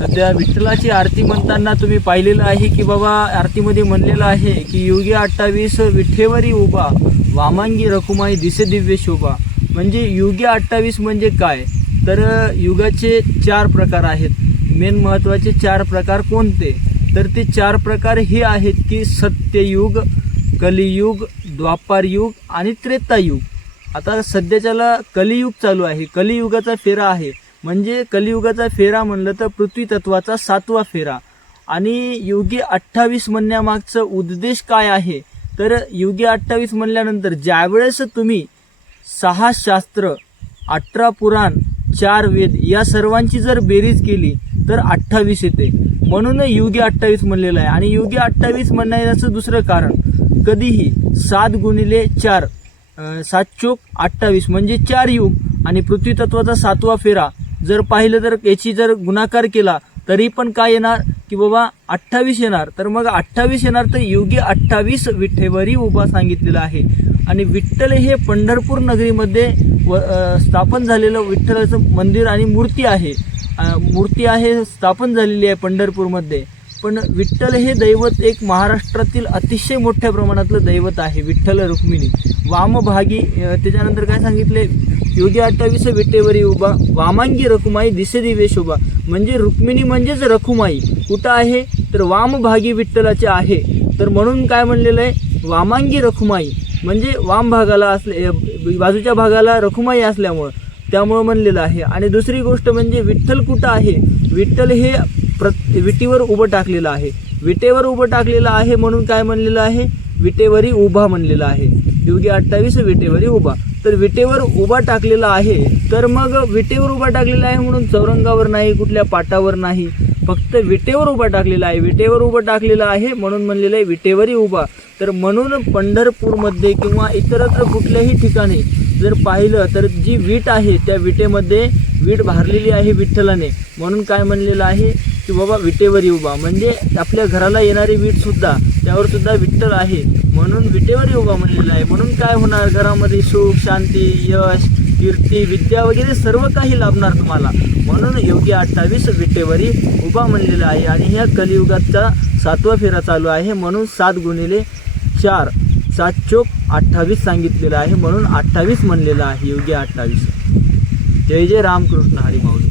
सध्या विठ्ठलाची आरती म्हणताना तुम्ही पाहिलेलं आहे की बाबा आरतीमध्ये म्हणलेलं आहे की योगी अठ्ठावीस विठेवरी उभा वामांगी रखुमाई दिसे दिव्य शोभा. म्हणजे युगी अठ्ठावीस म्हणजे काय? तर युगाचे चार प्रकार आहेत. मेन महत्त्वाचे चार प्रकार कोणते? तर ते चार प्रकार हे आहेत की सत्ययुग कलियुग द्वापारयुग आणि त्रेतायुग. आता सध्याच्याला कलियुग चालू आहे. कलियुगाचा फेरा आहे. म्हणजे कलियुगाचा फेरा म्हणलं तर पृथ्वी तत्वाचा सातवा फेरा. आणि योगी अठ्ठावीस म्हणण्यामागचं उद्देश काय आहे? तर युगी अठ्ठावीस म्हणल्यानंतर ज्यावेळेस तुम्ही सहा शास्त्र अठरा पुराण चार वेद या सर्वांची जर बेरीज केली तर अठ्ठावीस येते. म्हणून युगी अठ्ठावीस म्हणलेलं आहे. आणि युगी अठ्ठावीस म्हणण्याचं दुसरं कारण कधीही सात गुणिले चार सात चोक अठ्ठावीस म्हणजे चार युग आणि पृथ्वी तत्वाचा सातवा फेरा जर पाहिलं तर याची जर गुणाकार केला तरी पण काय येणार? की बाबा अठ्ठावीस येणार. तर मग अठ्ठावीस येणार तर योगी अठ्ठावीस विठ्ठेवरी उभा सांगितलेला आहे. आणि विठ्ठल हे पंढरपूर नगरीमध्ये व स्थापन झालेलं विठ्ठलाचं मंदिर आणि मूर्ती आहे. मूर्ती आहे स्थापन झालेली आहे पंढरपूरमध्ये. पण विठ्ठल हे दैवत एक महाराष्ट्रातील अतिशय मोठ्या प्रमाणातलं दैवत आहे विठ्ठल रुक्मिणी. वामभागी त्याच्यानंतर काय सांगितले? योगी अठ्ठावीस विटेवरी उभा वामांगी रखुमाई दिसे दिवे शोभा म्हणजे रुक्मिणी म्हणजेच रखुमाई. कुठं आहे? तर वामभागी विठ्ठलाचे आहे. तर म्हणून काय म्हणलेलं आहे? वामांगी रखुमाई. म्हणजे वाम भागाला असले बाजूच्या भागाला रखुमाई असल्यामुळं. त्यामुळं म्हणलेलं आहे. आणि दुसरी गोष्ट म्हणजे विठ्ठल कुठं आहे? विठ्ठल हे प्र विटीवर उभं टाकलेलं आहे. विटेवर उभं टाकलेलं आहे म्हणून काय म्हणलेलं आहे? विटेवरी उभा म्हणलेलं आहे. योगी अठ्ठावीस विटेवरी उभा. तर विटेवर उभा टाकलेला आहे. तर मग विटेवर उभा टाकलेला आहे म्हणून चौरंगावर नाही कुठल्या पाटावर नाही. फक्त विटेवर उभा टाकलेला आहे. विटेवर उभं टाकलेलं आहे म्हणून म्हणलेलं आहे विटेवरही उभा. तर म्हणून पंढरपूरमध्ये किंवा इतरत्र कुठल्याही ठिकाणी जर पाहिलं तर जी वीट आहे त्या विटेमध्ये वीट भारलेली आहे विठ्ठलाने. म्हणून काय म्हणलेलं आहे की बाबा विटेवरी उभा. म्हणजे आपल्या घराला येणारी वीटसुद्धा त्यावरसुद्धा त्यावर सुद्धा विठ्ठल आहे. म्हणून विटेवरी उभा म्हणलेलं आहे. म्हणून काय होणार? घरामध्ये सुख शांती यश कीर्ती विद्या वगैरे सर्व काही लाभणार तुम्हाला. म्हणून योगी अठ्ठावीस विटेवरी उभा म्हणलेला आहे. आणि ह्या कलियुगाचा सातवा फेरा चालू आहे. म्हणून सात गुणिले चार सात चोक अठ्ठावीस सांगितलेलं आहे. म्हणून अठ्ठावीस म्हणलेलं आहे योगी अठ्ठावीस. जय जय रामकृष्ण हरी माऊली